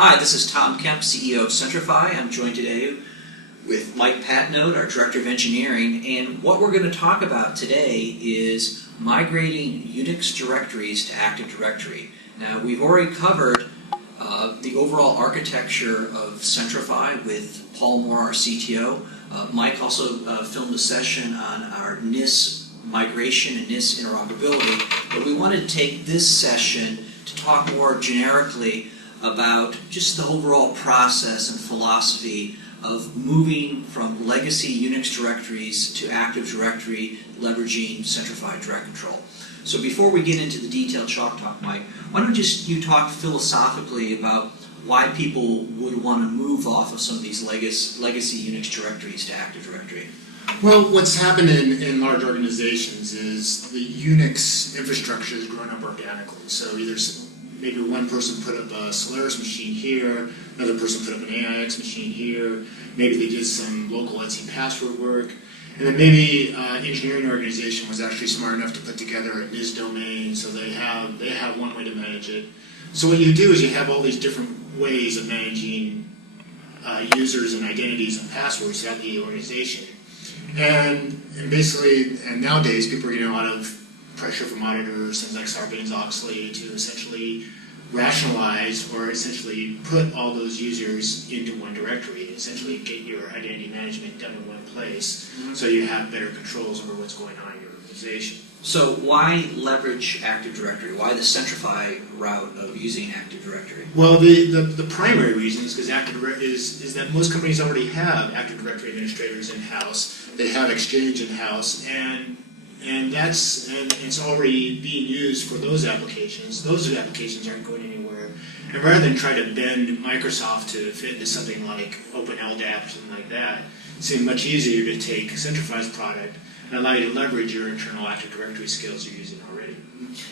Hi, this is Tom Kemp, CEO of Centrify. I'm joined today with Mike Patnode, our Director of Engineering, and what we're going to talk about today is migrating Unix directories to Active Directory. Now, we've already covered the overall architecture of Centrify with Paul Moore, our CTO. Mike also filmed a session on our NIS migration and NIS interoperability, but we wanted to take this session to talk more generically about just the overall process and philosophy of moving from legacy Unix directories to Active Directory, leveraging Centrify Direct Control. So before we get into the detailed chalk talk, Mike, why don't you talk philosophically about why people would want to move off of some of these legacy Unix directories to Active Directory? Well, what's happened in large organizations is the Unix infrastructure has grown up organically. So either maybe one person put up a Solaris machine here, another person put up an AIX machine here, maybe they did some local Etsy password work, and then maybe an engineering organization was actually smart enough to put together a NIS domain, so they have one way to manage it. So what you do is you have all these different ways of managing users and identities and passwords throughout the organization. And basically, and nowadays people are getting a lot of pressure from auditors, things like Sarbanes-Oxley, to essentially rationalize or essentially put all those users into one directory and essentially get your identity management done in one place, so you have better controls over what's going on in your organization. So why leverage Active Directory? Why the Centrify route of using Active Directory? Well, the primary reason is because is that most companies already have Active Directory administrators in-house. They have Exchange in-house, and it's already being used for those applications. Those applications aren't going anywhere. And rather than try to bend Microsoft to fit into something like OpenLDAP or something like that, it seemed much easier to take Centrify's product and allow you to leverage your internal Active Directory skills you're using already.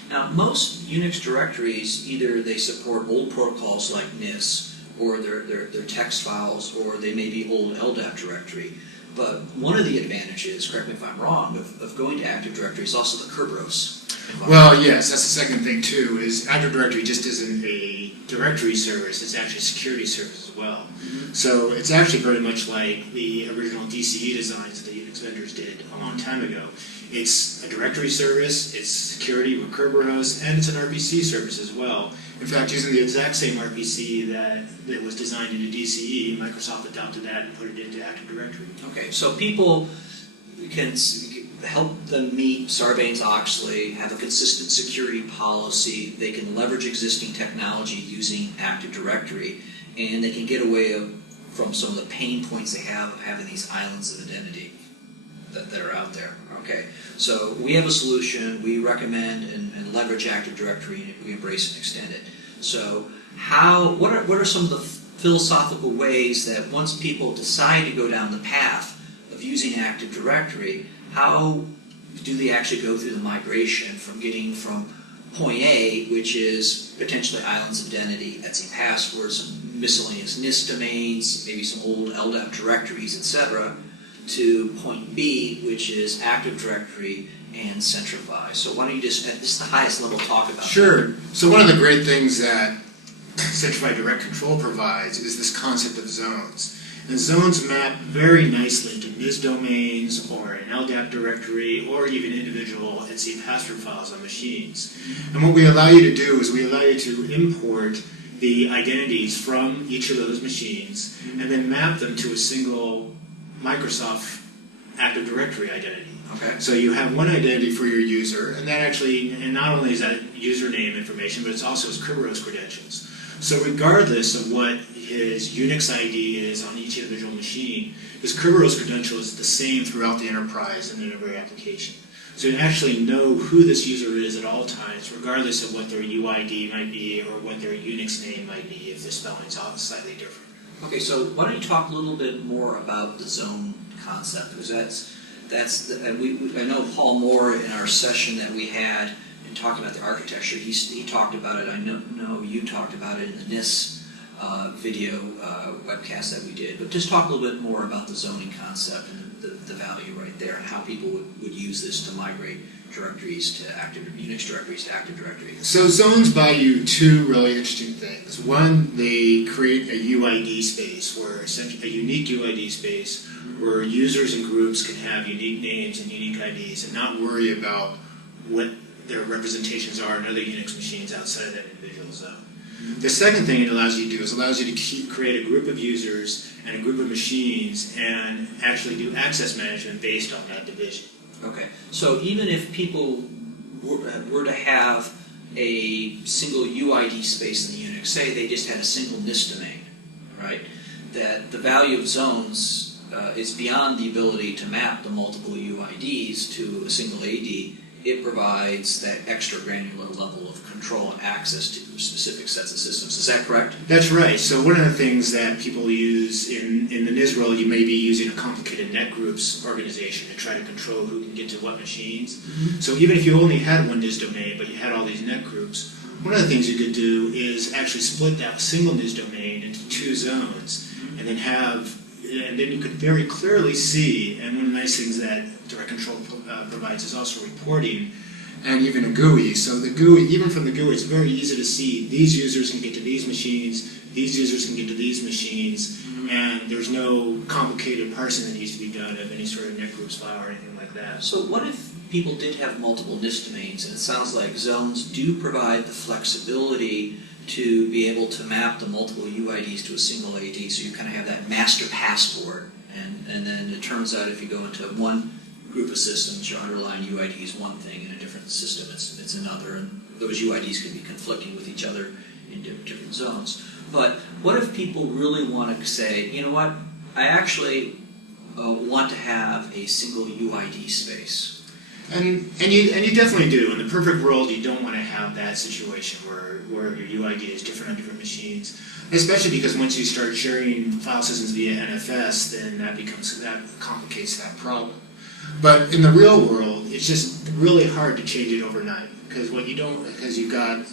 Now, most Unix directories, either they support old protocols like NIS, or they're text files, or they may be old LDAP directory. But one of the advantages, correct me if I'm wrong, of going to Active Directory is also the Kerberos. Well, yes, that's the second thing too, is Active Directory just isn't a directory service, it's actually a security service as well. So it's actually very much like the original DCE designs that the Unix vendors did a long time ago. It's a directory service, it's security with Kerberos, and it's an RPC service as well. In fact, using the exact same RPC that was designed into DCE, Microsoft adopted that and put it into Active Directory. Okay, so people can help them meet Sarbanes-Oxley, have a consistent security policy, they can leverage existing technology using Active Directory, and they can get away from some of the pain points they have of having these islands of identity that are out there. Okay, so we have a solution, we recommend and leverage Active Directory, and we embrace and extend it. So what are some of the philosophical ways that once people decide to go down the path of using Active Directory, how do they actually go through the migration from getting from point A, which is potentially islands of identity, Etsy passwords, some miscellaneous NIS domains, maybe some old LDAP directories, etc., to point B, which is Active Directory and Centrify. So why don't you just, at this the highest level, talk about Sure. That? So one of the great things that Centrify Direct Control provides is this concept of zones. And zones map very nicely to NIS domains or an LDAP directory or even individual Etsy password files on machines. And what we allow you to do is we allow you to import the identities from each of those machines and then map them to a single Microsoft Active Directory identity. Okay. So you have one identity for your user, and that actually, and not only is that username information, but it's also his Kerberos credentials. So regardless of what his Unix ID is on each individual machine, his Kerberos credential is the same throughout the enterprise and in every application. So you actually know who this user is at all times, regardless of what their UID might be or what their Unix name might be if the spelling's slightly different. Okay, so why don't you talk a little bit more about the zone concept, because I know Paul Moore in our session that we had in talking about the architecture, he talked about it. I know you talked about it in the NIS video webcast that we did, but just talk a little bit more about the zoning concept and the value right there and how people would use this to migrate directories to active, Unix directories to Active Directory? So zones buy you two really interesting things. One, they create a UID space, where essentially a unique UID space where users and groups can have unique names and unique IDs and not worry about what their representations are in other Unix machines outside of that individual zone. The second thing it allows you to do is allows you to create a group of users and a group of machines and actually do access management based on that division. Okay, so even if people were to have a single UID space in the Unix, say they just had a single NIST domain, right, that the value of zones is beyond the ability to map the multiple UIDs to a single AD. It provides that extra granular level of control and access to specific sets of systems. Is that correct? That's right. So one of the things that people use in the NIS world, you may be using a complicated net groups organization to try to control who can get to what machines. Mm-hmm. So even if you only had one NIS domain, but you had all these net groups, one of the things you could do is actually split that single NIS domain into two zones, and then you could very clearly see, and one of the nice things that direct control provides is also reporting and even a GUI. So the GUI, even from the GUI, it's very easy to see these users can get to these machines, these users can get to these machines, and there's no complicated parsing that needs to be done of any sort of net groups file or anything like that. So what if people did have multiple NIST domains, and it sounds like zones do provide the flexibility to be able to map the multiple UIDs to a single AD, so you kind of have that master passport, and then it turns out if you go into one group of systems, your underlying UID is one thing, in a different system it's another, and those UIDs can be conflicting with each other in different zones. But what if people really want to say, you know what, I actually want to have a single UID space? And you definitely do. In the perfect world, you don't want to have that situation where your UID is different on different machines, especially because once you start sharing file systems via NFS, then that complicates that problem. But in the real world, it's just really hard to change it overnight, because you've got,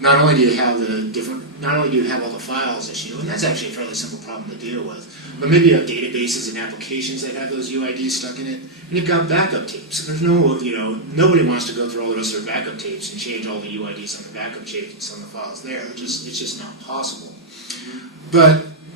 not only do you have all the files issue, and that's actually a fairly simple problem to deal with, but maybe you have databases and applications that have those UIDs stuck in it, and you've got backup tapes. So there's nobody wants to go through all the rest of their backup tapes and change all the UIDs on the backup tapes on the files there. It's just not possible.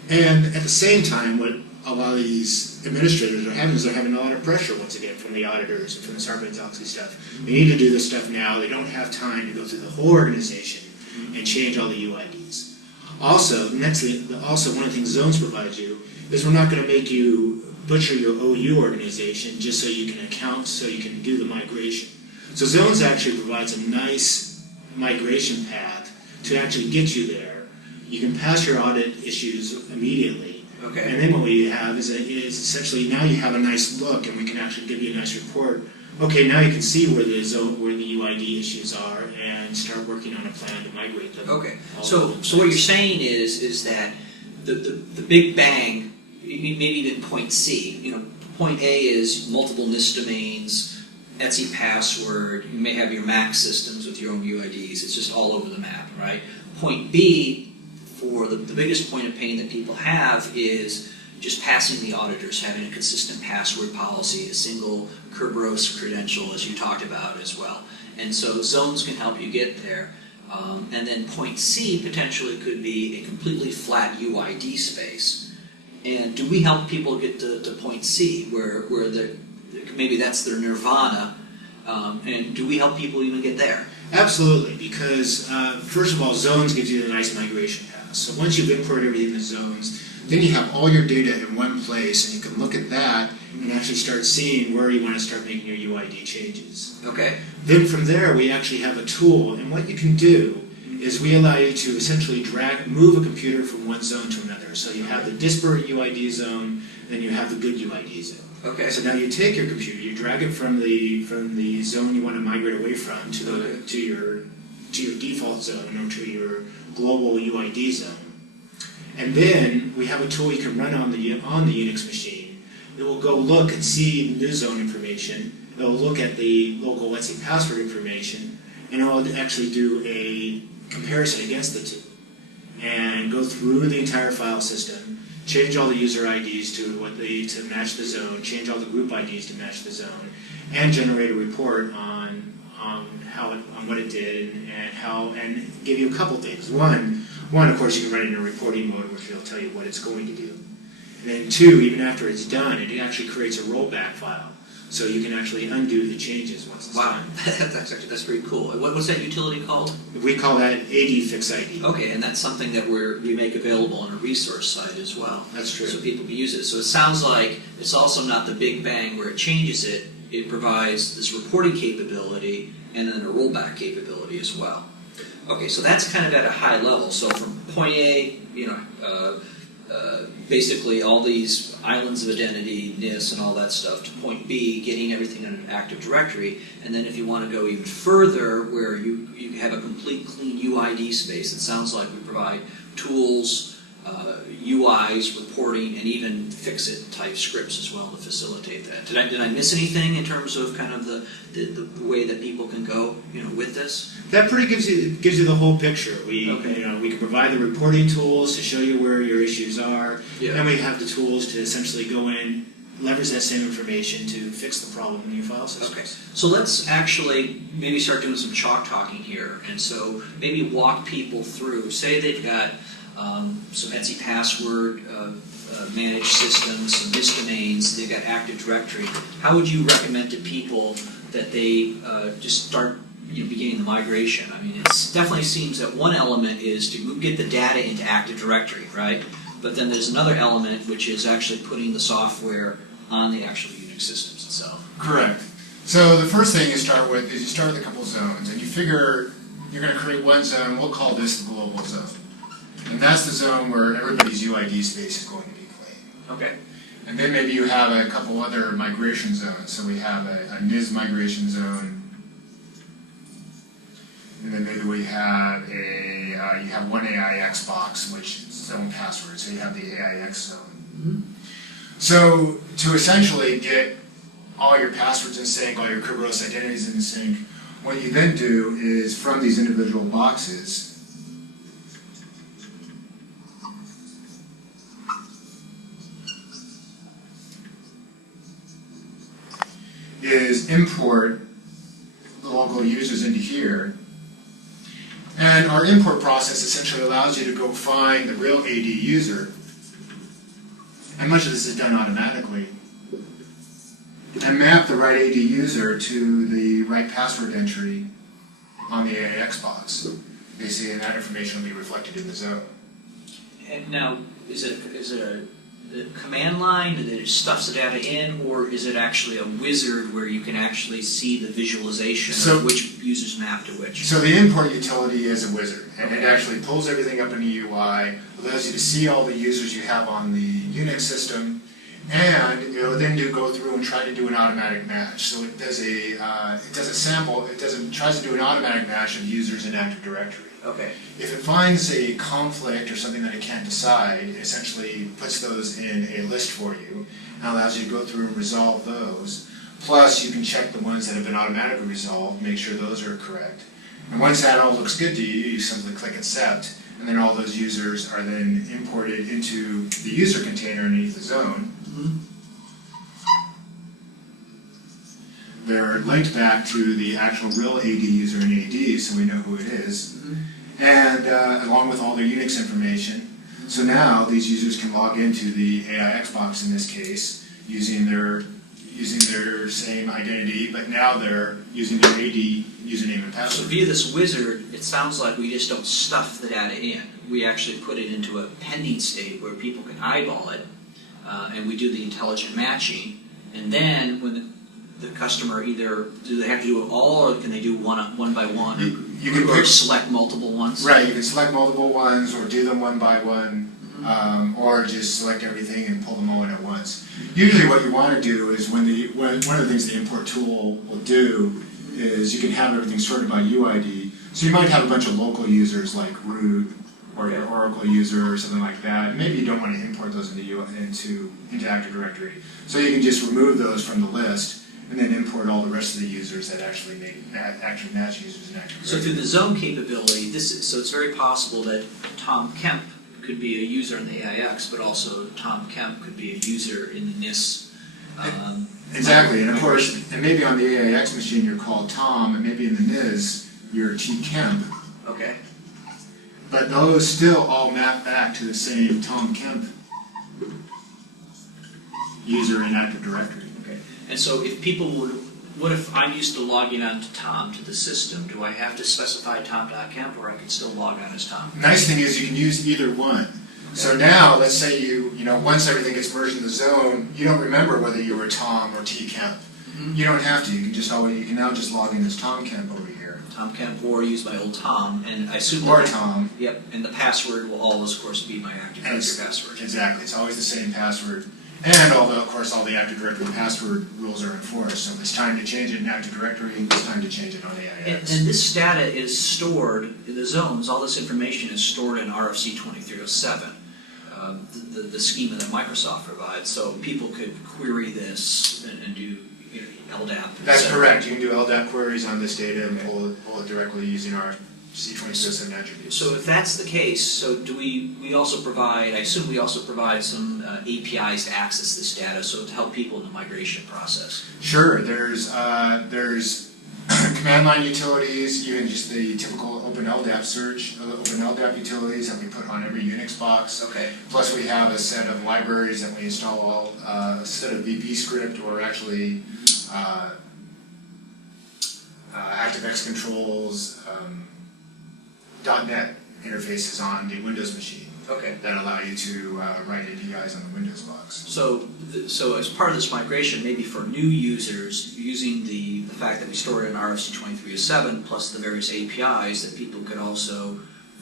And at the same time, what a lot of these administrators are having is they're having a lot of pressure, once again, from the auditors and from the Sarbanes-Oxley stuff. They need to do this stuff now. They don't have time to go through the whole organization and change all the UIDs. Also, one of the things zones provide you is we're not going to make you butcher your OU organization just so you can account, so you can do the migration. So zones actually provides a nice migration path to actually get you there. You can pass your audit issues immediately. Okay. And then what we have is essentially now you have a nice look, and we can actually give you a nice report. Okay, now you can see where the UID issues are and start working on a plan to migrate them. Okay. So what you're saying is that the big bang, maybe even point C. Point A is multiple NIST domains, Etsy password. You may have your Mac systems with your own UIDs. It's just all over the map, right? Point B, for the biggest point of pain that people have, is just passing the auditors, having a consistent password policy, a single Kerberos credential, as you talked about as well. And so zones can help you get there. And then point C potentially could be a completely flat UID space. And do we help people get to point C, where maybe that's their nirvana, and do we help people even get there? Absolutely, because first of all, zones gives you a nice migration path. So once you've imported everything in the zones, then you have all your data in one place, and you can look at that and actually start seeing where you want to start making your UID changes. Okay. Then from there, we actually have a tool, and what you can do is we allow you to essentially move a computer from one zone to another. So you have the disparate UID zone, then you have the good UID zone. Okay. So now you take your computer, you drag it from the zone you want to migrate away from to your default zone or to your global UID zone. And then we have a tool you can run on the Unix machine. It will go look and see the new zone information. It will look at the local Etsy password information, and it will actually do a comparison against the two and go through the entire file system, change all the user IDs to match the zone, change all the group IDs to match the zone, and generate a report on what it did and give you a couple things. One, of course, you can run it in a reporting mode, which will tell you what it's going to do. And then two, even after it's done, it actually creates a rollback file, so you can actually undo the changes once it's done. That's pretty cool. What's that utility called? We call that AD FixID. Okay, and that's something that we make available on a resource site as well. That's true. So people can use it. So it sounds like it's also not the big bang where it changes it. It provides this reporting capability and then a rollback capability as well. Okay, so that's kind of at a high level. So from point A, basically all these islands of identity, NIS and all that stuff, to point B, getting everything in an Active Directory. And then if you want to go even further, where you have a complete clean UID space, it sounds like we provide tools, UIs, reporting, and even fix-it type scripts as well to facilitate that. Did I miss anything in terms of kind of the way that people can go, with this? That pretty gives you the whole picture. We can provide the reporting tools to show you where your issues are, and we have the tools to essentially go in, leverage that same information to fix the problem in your file system. Okay, so let's actually maybe start doing some chalk talking here, and so maybe walk people through. Say they've got some Etsy password managed systems, some misdomains, they've got Active Directory. How would you recommend to people that they just start beginning the migration? I mean, it definitely seems that one element is to get the data into Active Directory, right? But then there's another element which is actually putting the software on the actual Unix systems itself. Correct. So the first thing you start with a couple zones, and you figure you're going to create one zone. We'll call this the global zone. And that's the zone where everybody's UID space is going to be clean. Okay. And then maybe you have a couple other migration zones. So we have a NIS migration zone. And then maybe we have you have one AIX box, which is its own password. So you have the AIX zone. Mm-hmm. So to essentially get all your passwords in sync, all your Kerberos identities in sync, what you then do is from these individual boxes, is import the local users into here. And our import process essentially allows you to go find the real AD user, and much of this is done automatically, and map the right AD user to the right password entry on the AIX box. Basically, and that information will be reflected in the zone. And now, is it a command line that it stuffs the data in, or is it actually a wizard where you can actually see the visualization of which users map to which? So the import utility is a wizard, and it actually pulls everything up in the UI, allows you to see all the users you have on the Unix system, and it'll then go through and try to do an automatic match. So it does tries to do an automatic match of users in Active Directory. Okay. If it finds a conflict or something that it can't decide, it essentially puts those in a list for you and allows you to go through and resolve those. Plus, you can check the ones that have been automatically resolved, make sure those are correct. And once that all looks good to you, you simply click accept, and then all those users are then imported into the user container underneath the zone. Mm-hmm. They're linked back to the actual real AD user in AD, so we know who it is. Mm-hmm. And along with all their Unix information. So now these users can log into the AIX box in this case using their same identity, but now they're using their AD username and password. So via this wizard, it sounds like we just don't stuff the data in. We actually put it into a pending state where people can eyeball it, and we do the intelligent matching. And then when the customer do they have to do it all, or can they do one by one? You can or select multiple ones? Right, you can select multiple ones, or do them one by one, or just select everything and pull them all in at once. Usually what you want to do is one of the things the import tool will do is you can have everything sorted by UID. So you might have a bunch of local users like root, or your Oracle user or something like that. And maybe you don't want to import those into Active Directory. So you can just remove those from the list and then import all the rest of the users that actually match users in Active Directory. So through the zone capability, so it's very possible that Tom Kemp could be a user in the AIX, but also Tom Kemp could be a user in the NIS Exactly, and of course, and maybe on the AIX machine you're called Tom, and maybe in the NIS you're T Kemp. Okay. But those still all map back to the same Tom Kemp user in Active Directory. Okay. And so if people would, what if I'm used to logging on to Tom to the system? Do I have to specify tom.kemp, or I can still log on as Tom? Nice thing is you can use either one. So now, let's say you know, once everything gets merged in the zone, you don't remember whether you were Tom or T Kemp. You don't have to. You can now just log in as Tom Kemp over here. Tom Kemp, or use my old Tom, and I assume Or Tom. Yep, and the password will always, of course, be my Active Directory password. Exactly. It's always the same password. And although, of course, all the Active Directory password rules are enforced, so if it's time to change it in Active Directory, it's time to change it on AIX. And this data is stored in the zones. All this information is stored in RFC 2307. The schema that Microsoft provides, so people could query this and do LDAP. That's correct. You can do LDAP queries on this data and pull it directly using our C2007 attributes. So if that's the case, so do we also provide, I assume we also provide some APIs to access this data, so to help people in the migration process? Sure. There's command line utilities, even just the typical Open LDAP search, Open LDAP utilities that we put on every Unix box. Okay. Plus we have a set of libraries that we install, a set of VB script, or actually ActiveX controls, .NET interfaces on the Windows machine. Okay. That allow you to write APIs on the Windows box. So as part of this migration, maybe for new users, using the fact that we store it in RFC 2307 plus the various APIs, that people could also,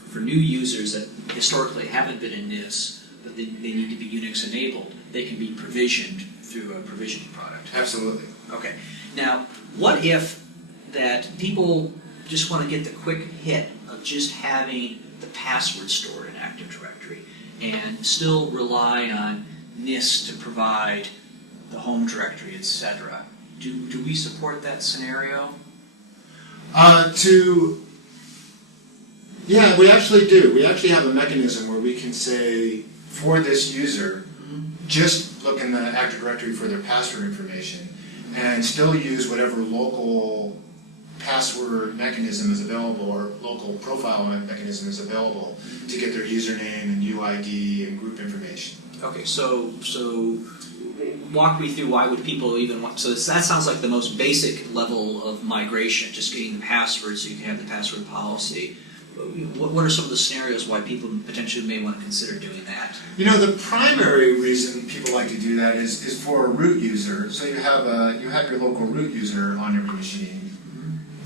for new users that historically haven't been in NIS, but they need to be Unix enabled, they can be provisioned through a provisioning product. Absolutely. Okay. Now, what if that people just want to get the quick hit of just having the password stored in Active Directory and still rely on NIS to provide the home directory, etc.? Do we support that scenario? Yeah, we actually do. We actually have a mechanism where we can say, for this user, just look in the Active Directory for their password information and still use whatever local password mechanism is available, or local profile mechanism is available, to get their username and UID and group information. Okay, so walk me through why would people even want, so that sounds like the most basic level of migration, just getting the password so you can have the password policy. What are some of the scenarios why people potentially may want to consider doing that? You know, the primary reason people like to do that is for a root user. So you have your local root user on every machine.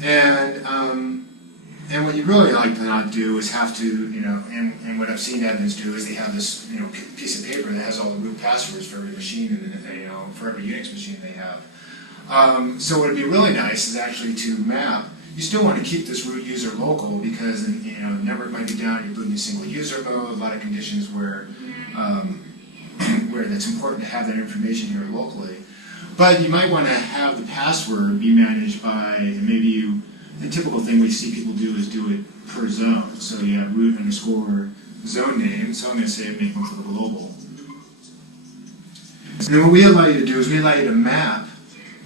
And what you really like to not do is have to, and what I've seen admins do is they have this, piece of paper that has all the root passwords for every machine, and for every Unix machine they have. So what would be really nice is actually to map. You still want to keep this root user local because, network might be down, you're booting a single user mode, a lot of conditions where that's important to have that information here locally. But you might want to have the password be managed by, the typical thing we see people do is do it per zone. So you have root _ zone name, so I'm going to say make one for the global. And then what we allow you to do is we allow you to map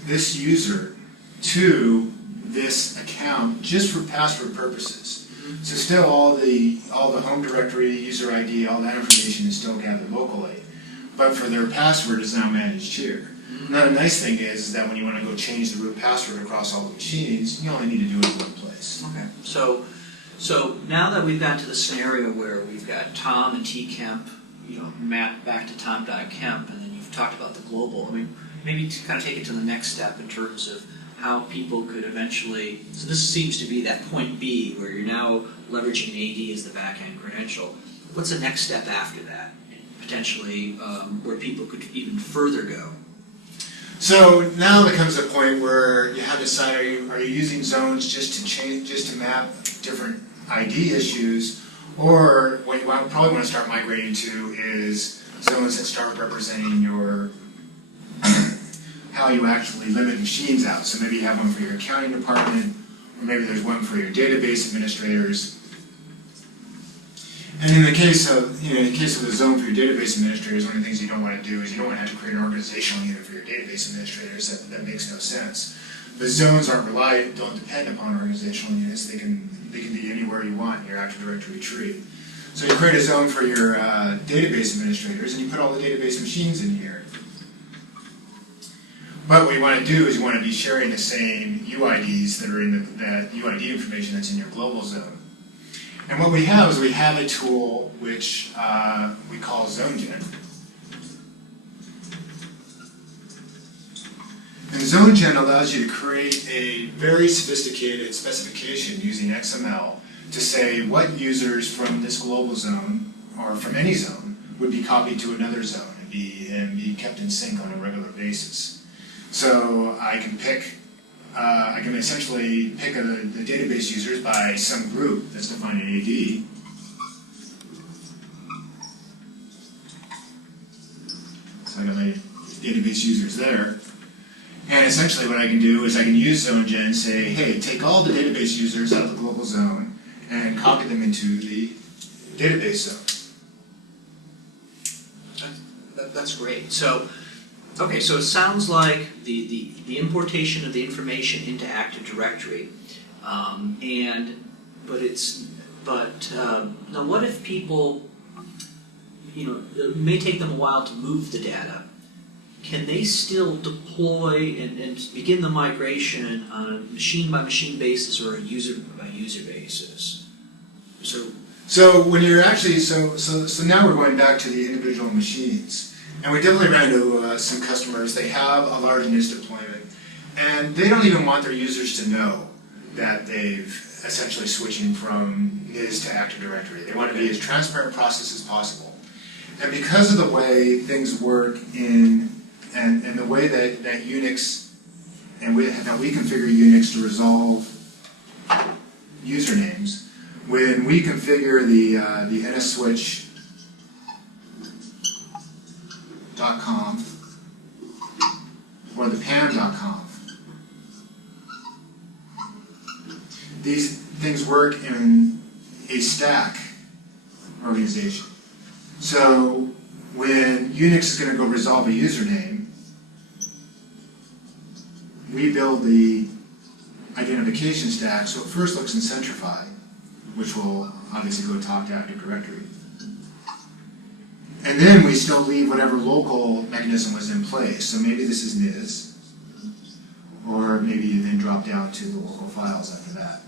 this user to this account just for password purposes. So still all the home directory, user ID, all that information is still gathered locally. But for their password is now managed here. Now the nice thing is that when you want to go change the root password across all the machines, you only need to do it in one place. Okay. So now that we've got to the scenario where we've got Tom and T Kemp, mapped back to tom.kemp, and then you've talked about the global. Maybe to kind of take it to the next step in terms of how people could eventually, so this seems to be that point B where you're now leveraging AD as the back-end credential. What's the next step after that, potentially, where people could even further go? So now there comes a point where you have to decide: are you using zones just to map different ID issues, or what you probably want to start migrating to is zones that start representing your how you actually limit machines out. So maybe you have one for your accounting department, or maybe there's one for your database administrators. And in the case of the zone for your database administrators, one of the things you don't want to do is you don't want to have to create an organizational unit for your database administrators. That makes no sense. The zones don't depend upon organizational units. They can be anywhere you want in your Active Directory tree. So you create a zone for your database administrators, and you put all the database machines in here. But what you want to do is you want to be sharing the same UIDs that are in that UID information that's in your global zone. And what we have is we have a tool which we call ZoneGen. And ZoneGen allows you to create a very sophisticated specification using XML to say what users from this global zone, or from any zone, would be copied to another zone and be kept in sync on a regular basis. So I can essentially pick the database users by some group that's defined in AD. So I got my database users there. And essentially what I can do is I can use ZoneGen and say, hey, take all the database users out of the global zone and copy them into the database zone. That's great. So, okay, so it sounds like the importation of the information into Active Directory, but now what if people, it may take them a while to move the data. Can they still deploy and begin the migration on a machine-by-machine basis or a user-by-user basis? So when you're actually, so now we're going back to the individual machines. And we definitely ran into some customers. They have a large NIS deployment, and they don't even want their users to know that they've essentially switching from NIS to Active Directory. They want to be as transparent process as possible. And because of the way things work and the way that Unix, and how we configure Unix to resolve usernames, when we configure the nswitch.conf or the pam.conf, these things work in a stack organization. So when Unix is going to go resolve a username, we build the identification stack, so it first looks in Centrify, which will obviously go talk to Active Directory. And then we still leave whatever local mechanism was in place. So maybe this is NIS, or maybe you then drop down to the local files after that.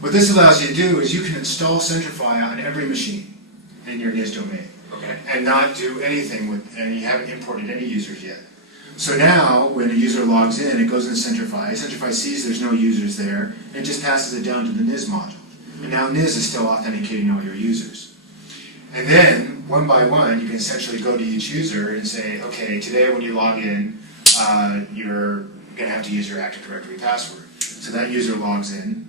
What this allows you to do is you can install Centrify on every machine in your NIS domain. Okay. And not do anything with, and you haven't imported any users yet. So now, when a user logs in, it goes into Centrify. Centrify sees there's no users there, and it just passes it down to the NIS module. And now NIS is still authenticating all your users. And then, one by one, you can essentially go to each user and say, okay, today when you log in, you're going to have to use your Active Directory password. So that user logs in,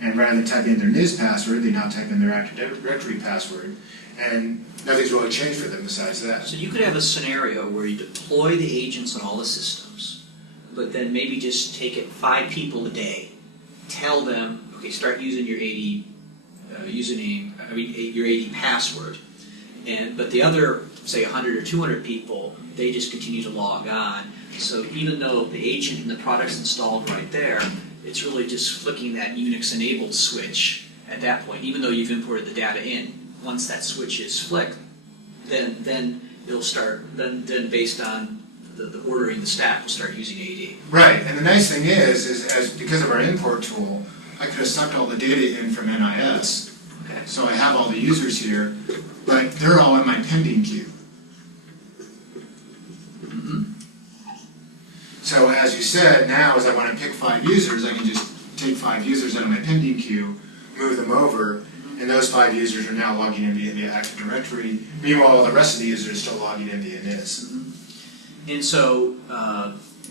and rather than type in their NIS password, they now type in their Active Directory password, and nothing's really changed for them besides that. So you could have a scenario where you deploy the agents on all the systems, but then maybe just take it 5 people a day, tell them, okay, start using your AD your AD password, but the other, say 100 or 200 people, they just continue to log on. So even though the agent and the product's installed right there, it's really just flicking that Unix enabled switch at that point, even though you've imported the data in. Once that switch is flicked, then it'll start. Then based on the ordering the stack, will start using AD. Right, and the nice thing is because of our import tool, I could have sucked all the data in from NIS. Okay. So I have all the users here, but they're all in my pending queue. Mm-hmm. So as you said, now as I want to pick 5 users, I can just take 5 users out of my pending queue, move them over, and those 5 users are now logging in via the Active Directory. Meanwhile, the rest of the users are still logging in via NIS. Mm-hmm. And so,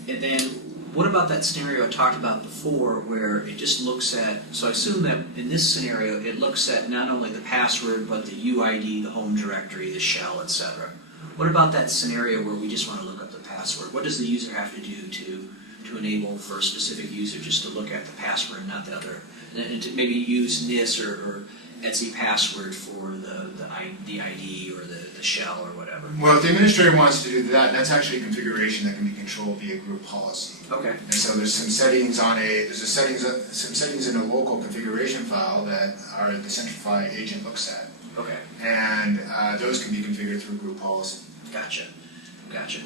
and then what about that scenario I talked about before where it just looks at, so I assume that in this scenario it looks at not only the password but the UID, the home directory, the shell, etc. What about that scenario where we just want to look up the password? What does the user have to do to to enable for a specific user just to look at the password and not the other, and to maybe use NIS or Etsy password for the ID or the shell or whatever. Well, if the administrator wants to do that, that's actually a configuration that can be controlled via group policy. Okay. And so there's some settings some settings in a local configuration file that the Centrify agent looks at. Okay. And those can be configured through group policy. Gotcha.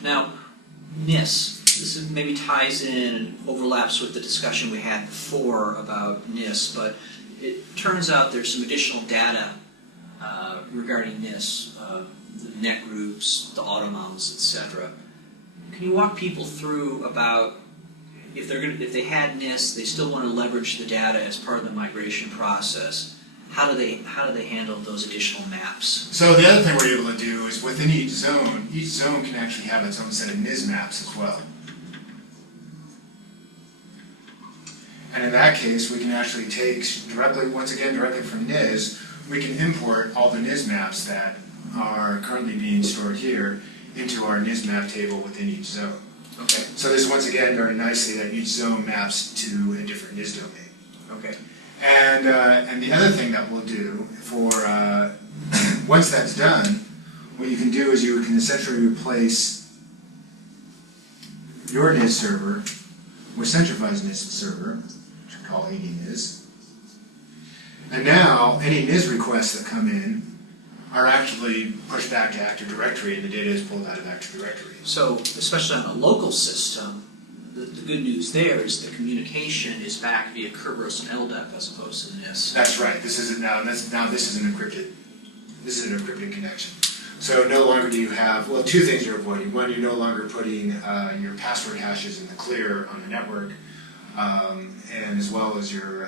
Now, NIS. This maybe ties in and overlaps with the discussion we had before about NIS, but it turns out there's some additional data regarding NIS, the net groups, the auto mounts, etc. Can you walk people through about if they had NIS, they still want to leverage the data as part of the migration process? How do they handle those additional maps? So the other thing we're able to do is within each zone can actually have its own set of NIS maps as well. And in that case, we can actually take directly from NIS, we can import all the NIS maps that are currently being stored here into our NIS map table within each zone. Okay. So this once again very nicely that each zone maps to a different NIS domain. Okay. And the other thing that we'll do for once that's done, what you can do is you can essentially replace your NIS server with Centrify's NIS server, which we call AD-NIS. And now any NIS requests that come in are actually pushed back to Active Directory, and the data is pulled out of Active Directory. So, especially on a local system, the good news there is the communication is back via Kerberos and LDAP as opposed to the NIS. That's right. This is an encrypted. This is an encrypted connection. So no longer do you have, well, two things you're avoiding. One, you're no longer putting your password hashes in the clear on the network, and as well as you're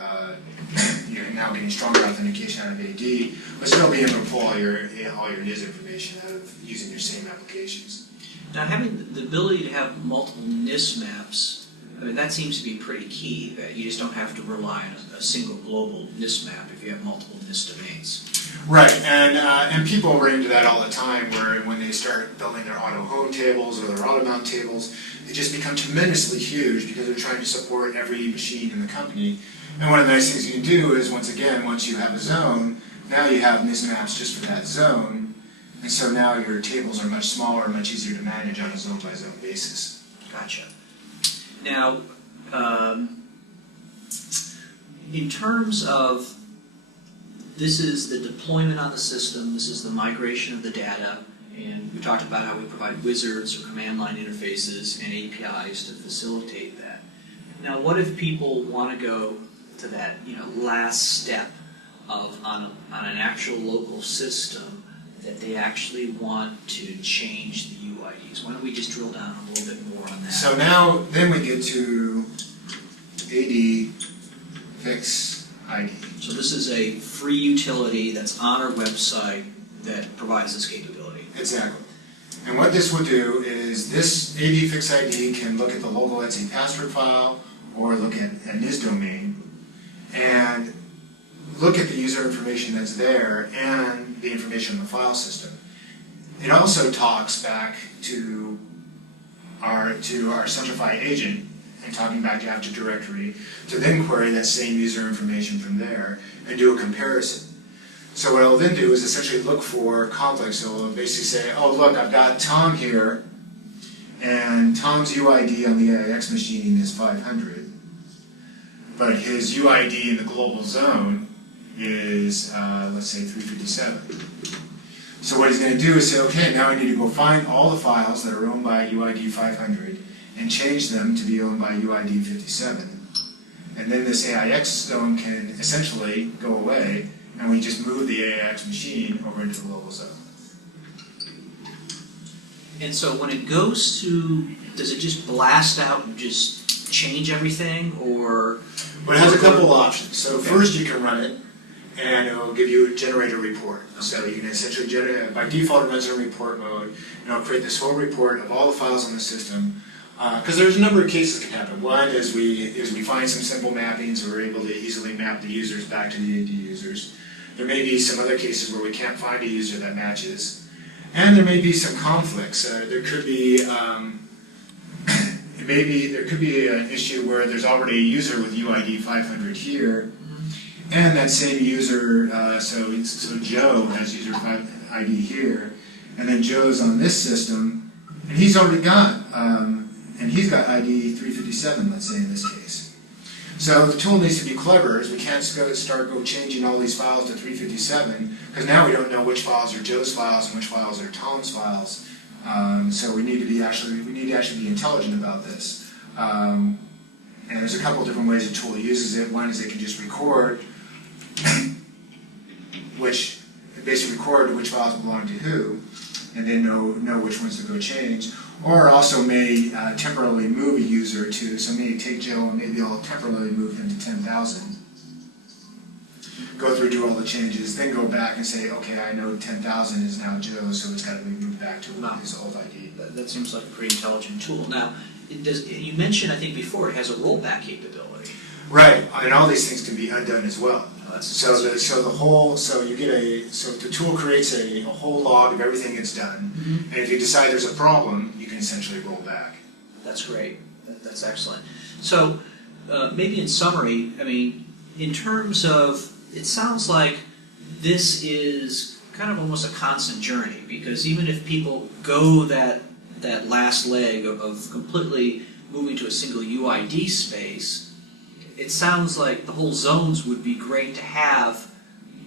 now getting stronger authentication out of AD, but still being able to pull all your NIS information out of using your same applications. Now, having the ability to have multiple NIS maps, I mean, that seems to be pretty key, that you just don't have to rely on a single global NIS map if you have multiple NIS domains. Right, and people run into that all the time, where when they start building their auto home tables or their auto mount tables, they just become tremendously huge because they're trying to support every machine in the company. And one of the nice things you can do is, once you have a zone, now you have NIS maps just for that zone, and so now your tables are much smaller and much easier to manage on a zone-by-zone basis. Gotcha. Now, in terms of this is the deployment on the system, this is the migration of the data, and we talked about how we provide wizards or command line interfaces and APIs to facilitate that. Now, what if people want to go to that last step of on an actual local system that they actually want to change the UIDs? Why don't we just drill down a little bit more on that? So now, then we get to AD FixI. So this is a free utility that's on our website that provides this capability. Exactly. And what this will do is this AD FixID can look at the local Etsy password file or look at a NIS domain and look at the user information that's there and the information in the file system. It also talks back to our Centrify agent and talking back to Active Directory to then query that same user information from there and do a comparison. So what I'll then do is essentially look for conflicts. So I'll basically say, oh look, I've got Tom here, and Tom's UID on the AIX machine is 500, but his UID in the global zone is, let's say, 357. So what he's going to do is say, okay, now I need to go find all the files that are owned by UID 500 and change them to be owned by UID 57. And then this AIX zone can essentially go away, and we just move the AIX machine over into the global zone. And so when it goes to, does it just blast out and just change everything, or? Well, it has a couple of options. So first you can run it, and it will generate a report. So you can essentially generate, by default it runs in report mode, and it'll create this whole report of all the files on the system. Because there's a number of cases that can happen. One is we find some simple mappings, and we're able to easily map the users back to the AD users. There may be some other cases where we can't find a user that matches. And there may be some conflicts. There could be, maybe there could be an issue where there's already a user with UID 500 here, and that same user, so Joe has user ID here, and then Joe's on this system, and he's already got, and he's got ID 357, let's say in this case. So the tool needs to be clever, as we can't go changing all these files to 357, because now we don't know which files are Joe's files and which files are Tom's files. So we need to actually be intelligent about this. And there's a couple different ways the tool uses it. One is it can just record basically record which files belong to who, and then know which ones to go change. Or also may temporarily move a user to, so maybe take Joe and maybe I'll temporarily move him to 10,000. Go through, do all the changes, then go back and say, okay, I know 10,000 is now Joe, so it's got to be moved back to his old ID. That seems like a pretty intelligent tool. Now, you mentioned, I think before, it has a rollback capability. Right, and all these things can be undone as well. Oh, So the tool creates a whole log of everything it's done, and if you decide there's a problem, you can essentially roll back. That's great. That's excellent. So maybe in summary, I mean, in terms of, it sounds like this is kind of almost a constant journey, because even if people go that last leg of completely moving to a single UID space, it sounds like the whole zones would be great to have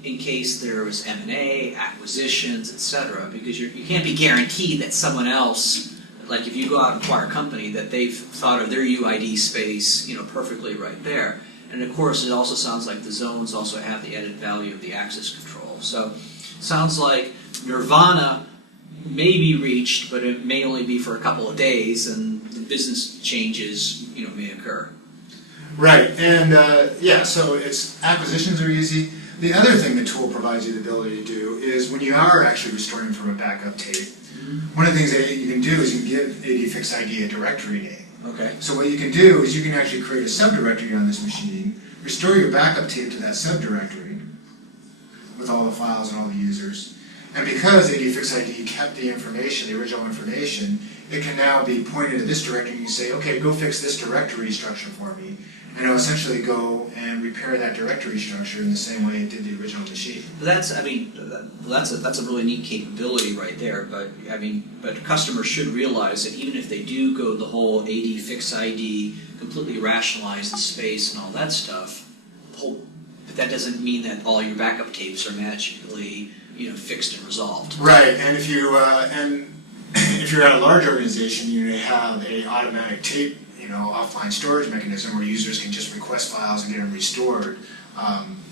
in case there was M&A, acquisitions, etc. Because you can't be guaranteed that someone else, like if you go out and acquire a company, that they've thought of their UID space, perfectly right there. And of course, it also sounds like the zones also have the added value of the access control. So, sounds like nirvana may be reached, but it may only be for a couple of days, and the business changes, may occur. Right, and so acquisitions are easy. The other thing the tool provides you the ability to do is when you are actually restoring from a backup tape, one of the things that you can do is you can give AD FixID a directory name. Okay. So what you can do is you can actually create a subdirectory on this machine, restore your backup tape to that subdirectory with all the files and all the users. And because AD FixID kept the information, the original information, it can now be pointed to this directory and you say, okay, go fix this directory structure for me. And it'll essentially go and repair that directory structure in the same way it did the original machine. That's a really neat capability right there. But customers should realize that even if they do go the whole AD FixID, completely rationalize the space and all that stuff, but that doesn't mean that all your backup tapes are magically fixed and resolved. Right, and if you're at a large organization, you have a automatic tape offline storage mechanism where users can just request files and get them restored.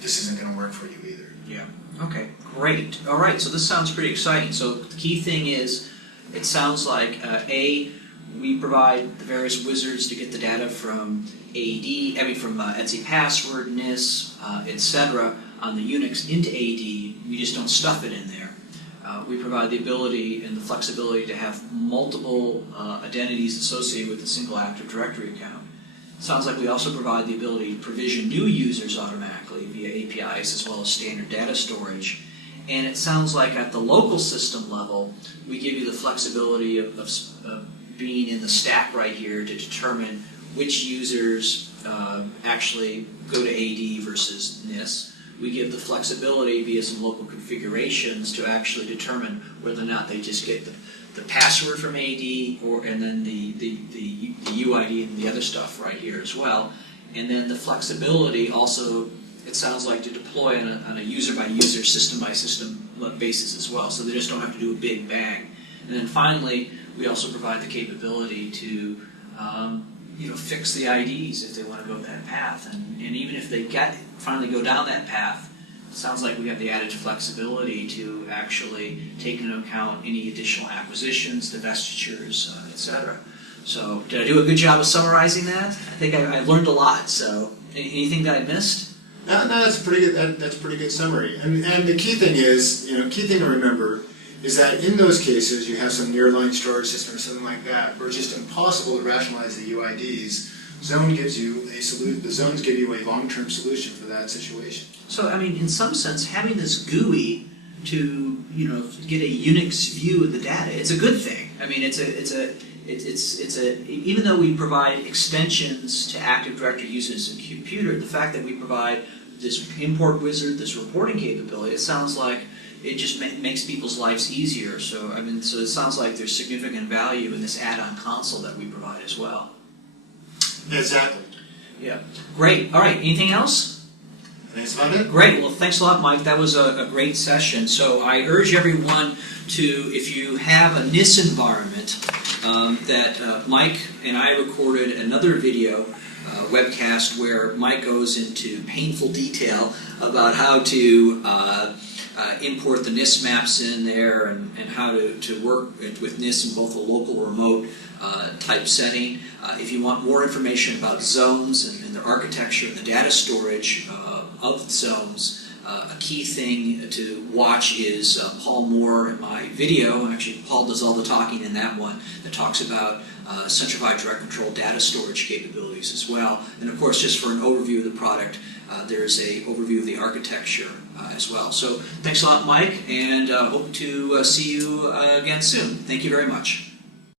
This isn't going to work for you either. Yeah. Okay. Great. All right. So this sounds pretty exciting. So the key thing is, it sounds like we provide the various wizards to get the data from from etc. password, NIS, etc. on the Unix into AD. We just don't stuff it in there. We provide the ability and the flexibility to have multiple identities associated with a single Active Directory account. Sounds like we also provide the ability to provision new users automatically via APIs as well as standard data storage. And it sounds like at the local system level, we give you the flexibility of being in the stack right here to determine which users actually go to AD versus NIS. We give the flexibility via some local configurations to actually determine whether or not they just get the password from AD and then the UID and the other stuff right here as well. And then the flexibility also, it sounds like, to deploy on a user-by-user, system-by-system basis as well, so they just don't have to do a big bang. And then finally, we also provide the capability to fix the IDs if they want to go that path. And even if they finally go down that path, it sounds like we have the added flexibility to actually take into account any additional acquisitions, divestitures, etc. So did I do a good job of summarizing that? I think I learned a lot. So anything that I missed? No, that's a pretty good. That's a pretty good summary. And the key thing is, key thing to remember is that in those cases you have some nearline storage system or something like that, where it's just impossible to rationalize the UIDs. Zone gives you a solution. The zones give you a long-term solution for that situation. So in some sense, having this GUI to get a Unix view of the data, it's a good thing. It's even though we provide extensions to Active Directory using as a computer, the fact that we provide this import wizard, this reporting capability, it sounds like it just makes people's lives easier. So so it sounds like there's significant value in this add-on console that we provide as well. Exactly. Yeah. Great. All right. Anything else? That's about it. Great. Well, thanks a lot, Mike. That was a great session. So I urge everyone to, if you have a NIS environment, that Mike and I recorded another video webcast where Mike goes into painful detail about how to import the NIS maps in there and how to work with NIS in both a local or remote type setting. If you want more information about zones and their architecture and the data storage of zones, a key thing to watch is Paul Moore in my video, and actually Paul does all the talking in that one, that talks about Centrify direct control data storage capabilities as well. And of course, just for an overview of the product, there's an overview of the architecture as well. So thanks a lot, Mike, and hope to see you again soon. Thank you very much.